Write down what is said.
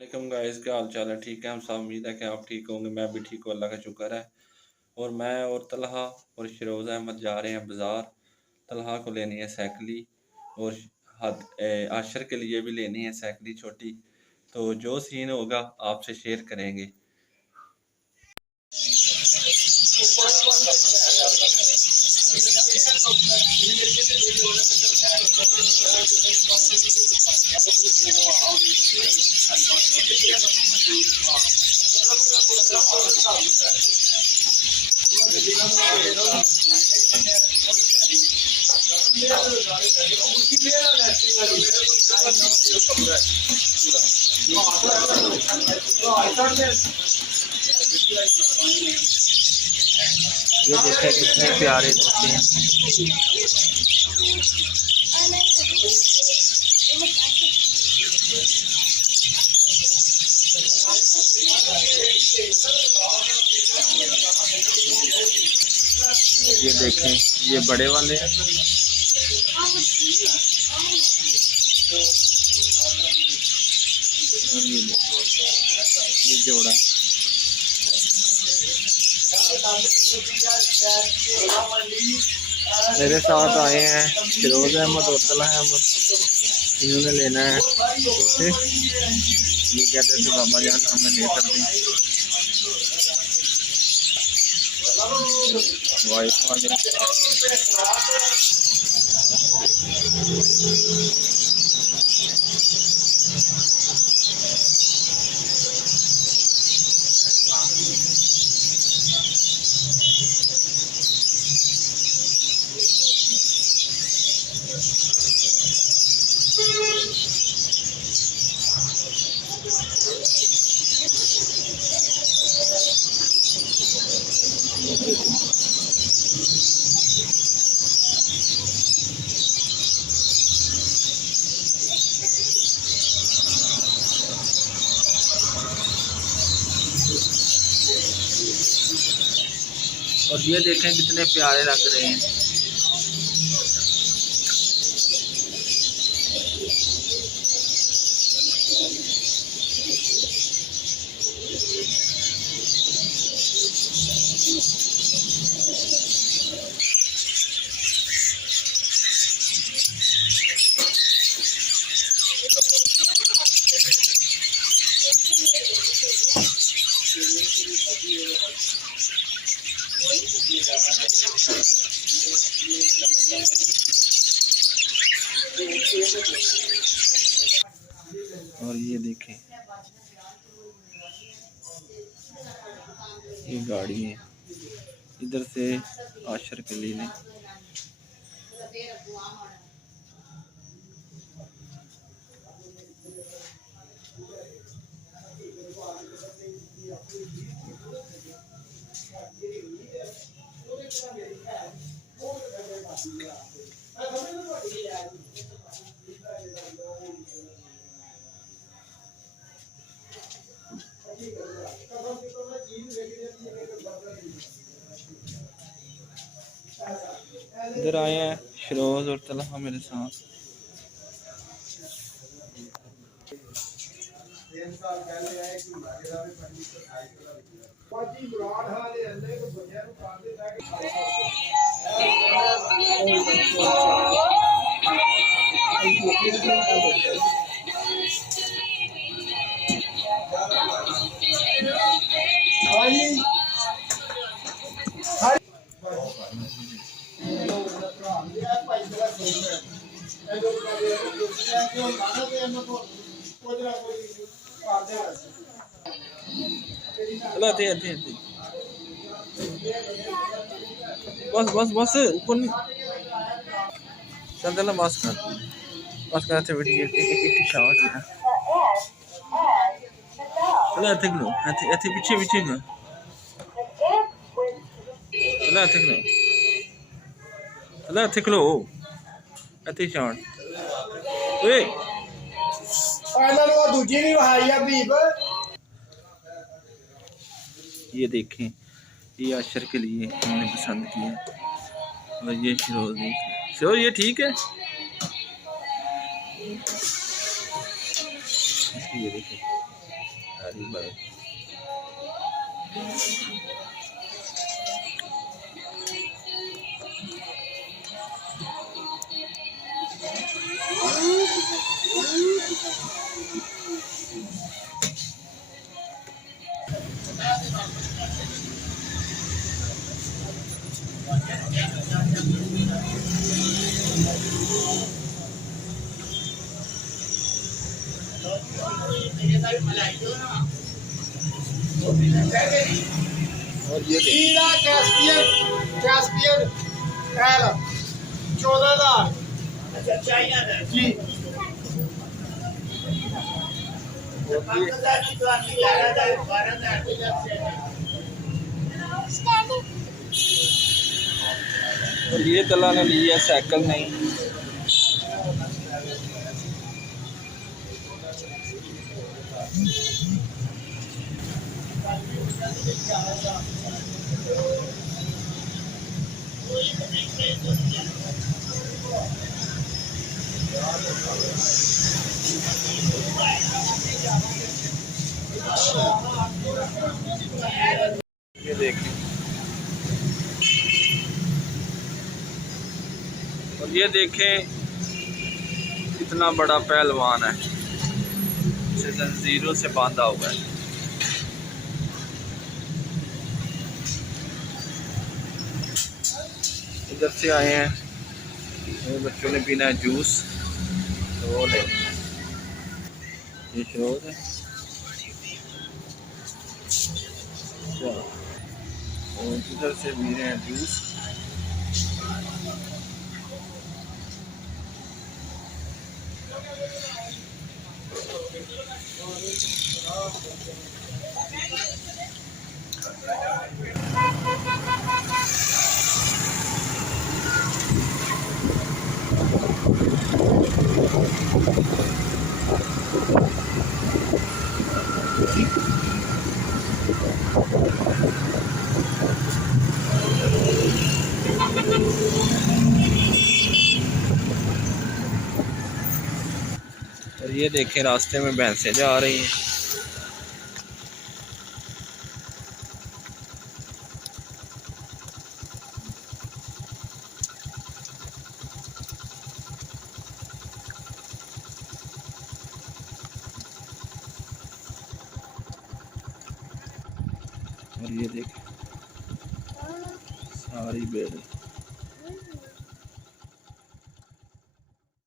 वालेकुम गाइस, क्या हाल चाल है? ठीक है हम सब। उम्मीद है कि आप ठीक होंगे। मैं भी ठीक हूँ, अल्लाह का शुक्र है। और मैं और तलहा और शिरोज़ अहमद जा रहे हैं बाज़ार। तलहा को लेनी है साइकिली और आशर के लिए भी लेनी है साइकिली छोटी। तो जो सीन होगा आपसे शेयर करेंगे। ये देखें कितने प्यारे होते हैं। ये देखें, ये बड़े वाले हैं। और ये जोड़ा मेरे साथ आए हैं फिरोज अहमद और तलहा अहमद। इन्होंने लेना है तो ये कहते थे बाबा जान हमें लेकर दें वाइफ वाले। और ये देखें कितने प्यारे लग रहे हैं। और ये देखें, ये गाड़ी है। इधर से आशर के लिए इधर आए हैं शिरोज और तलहा मेरे साथ। बस बस बस ऊपर चल चल बस कर वीडियो एक शॉट है। चलो ऐसे पीछे पीछे का चलो ऐसे खलो ऐसे शॉट। ओए दूजी भी भाई हबीब। ये देखें, ये आशर के लिए हमने पसंद किया। और ये शिरोज देखें, शिरोज ये ठीक है। ये देखें हरी बर्ड। और ये कैस्पियन कैस्पियन 14,000 जी। और ये तला ने लिया साइकिल नहीं। ये देखें, और ये देखें कितना बड़ा पहलवान है, जंजीरों से बांधा हुआ है। इधर से आए हैं, मेरे बच्चों ने पीना है जूस, तो वो ले। ये शोर है और इधर से पी रहे हैं जूस। और ये देखें रास्ते में भैंसें जा रही हैं। और ये देखें सारी बेड़ी।